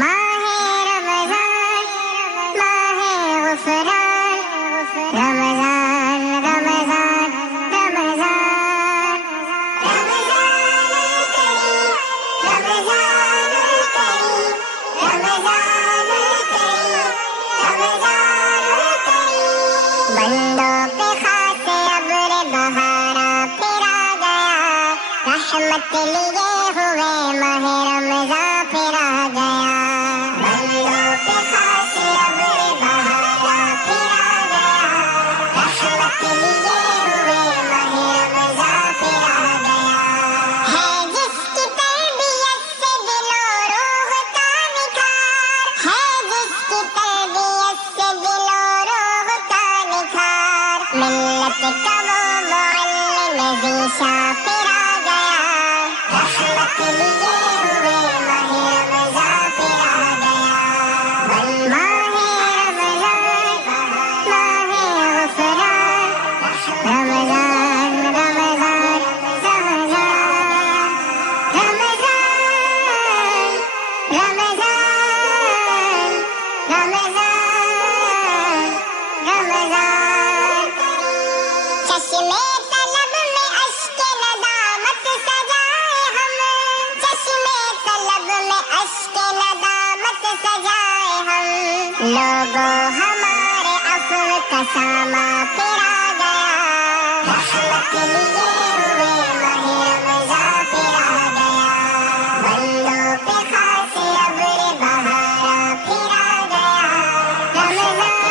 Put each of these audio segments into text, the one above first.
माहे रमजान माहे गुफरान रमजान रमजान रमजान रमजान करीम रमजान करीम रमजान करीम रमजान करीम बंदों पे खास अब्र बहारा फिर आ गया रहमत लिए हुए माहे रमजान फिर आ गया बंदों पे खास अब्र बहारा फिर आ गया रहमत लिए हुए माहे रमजान फिर आ गया है जिसकी तरबियत से दिलो रूह का निखार है जिसकी तरबियत से दिलो रूह का निखार मिल्लत का वो मुअल्लिम ज़ीशा फिर आ गया रहमत लिए हुए माहे रमजान फिर आ गया माहे रमजान माहे गुफरान रमजान रमजान रमजान रमजान रमजान रमजान चश्मे तलब में अश्क नदामत सजाए हम चश्मे तलब में अश्क नदामत सजाए हम लोगों हमारे अफ़्व का सामा फिर आ गया रहमत लिए हुए माहे रमजान फिर आ गया बंदों पे खास अब्र बहारा फिर आ गया रमजान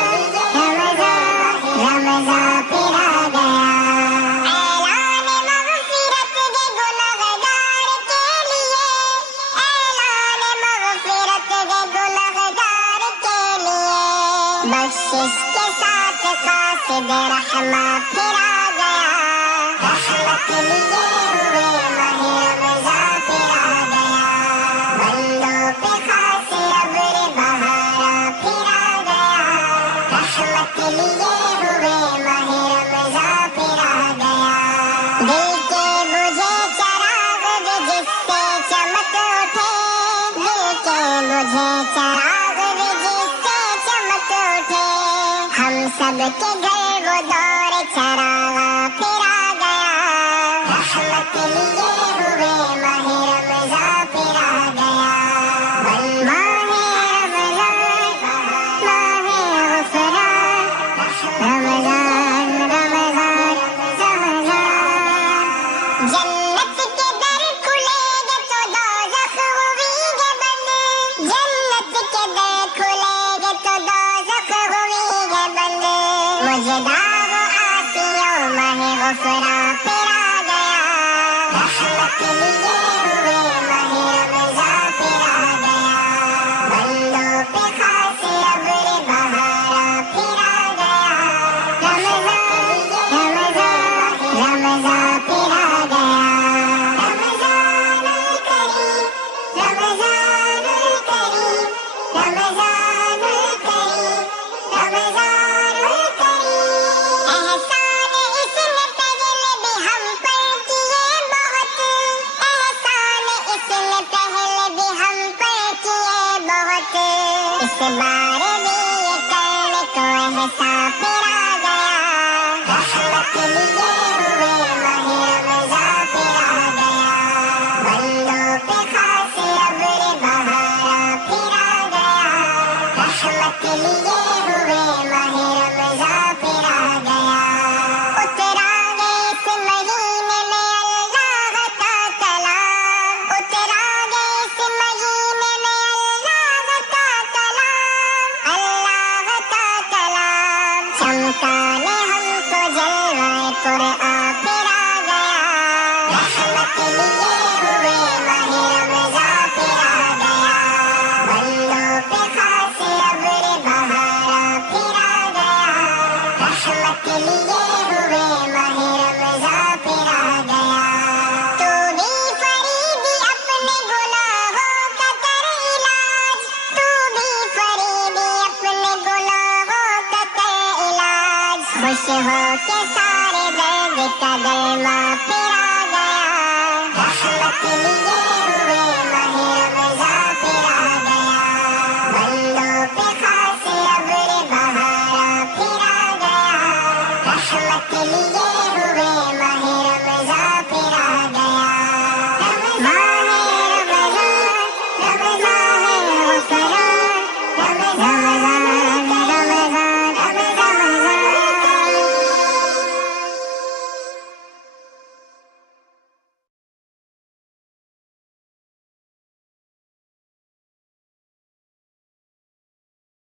रमजान रमजान फिर आ गया ऐलान मग़फ़िरत दे गुनहगार के लिए ऐलान मग़फ़िरत दे गुनहगार के लिए बख्शिश के साथ क़ासिद रहमा फिर आ गया रहमत लिए हुए माहे रमजान फिर आ गया बंदों पे खास अब्र बहारा फिर आ गया रहमत लिए हुए माहे रमजान फिर आ गया दिल के बुझे चराग भी जिससे चमक उठे दिल के बुझे चराग भी जिससे चमक उठे हम सब के घर वो दौर चरागा फिर आ गया रहमत लिए हुए माहे रमजान फिर आ गया माहे रमजान माहे गुफरान रमजान रमजान रमजान जन्नत के दर खुलेंगे तो दोज़ख हुएंगे बंद जन्नत के दर खुलेंगे तो दोज़ख हुएंगे बंद मुझे दागो आसियों माहे गुफरान फिर आ गया रहमत लिए हुए माहे रमजान फिर आ गया बंदों पे खास अब्र बहारा फिर आ गया रमजान रमजान रमजान फिर आ गया रमजान करीम रमजान करीम रमजान करीम रमजान करीम एहसान इसने पहले भी हम पर किए बहुत एहसान इसने पहले भी हम पर किए बहुत इस बार भी ये करने को एहसान फिर आ गया रहमत लिए हुए माहे रमजान फिर आ गया बंदों पे खास अब्र बहारा फिर आ गया रहमत लिए हुए माहे रमजान फिर आ गया उतरांगे इस महीने में अल्लाह का कलाम उतरांगे इस महीने में अल्लाह का कलाम चमकाने हमको जलवाए कुरआन फिर आ गया रहमत लिए हुए माहे रमजान फिर आ गया बंदों पे खास अब्र बहारा फिर आ गया रहमत लिए हुए माहे रमजान फिर आ गया तू भी फरीदी अपने गुनाहों का कर इलाज तू भी फरीदी अपने गुनाहों का कर इलाज खुश हो के सारे दर्द का दरमा फिर आ गया रहमत लिए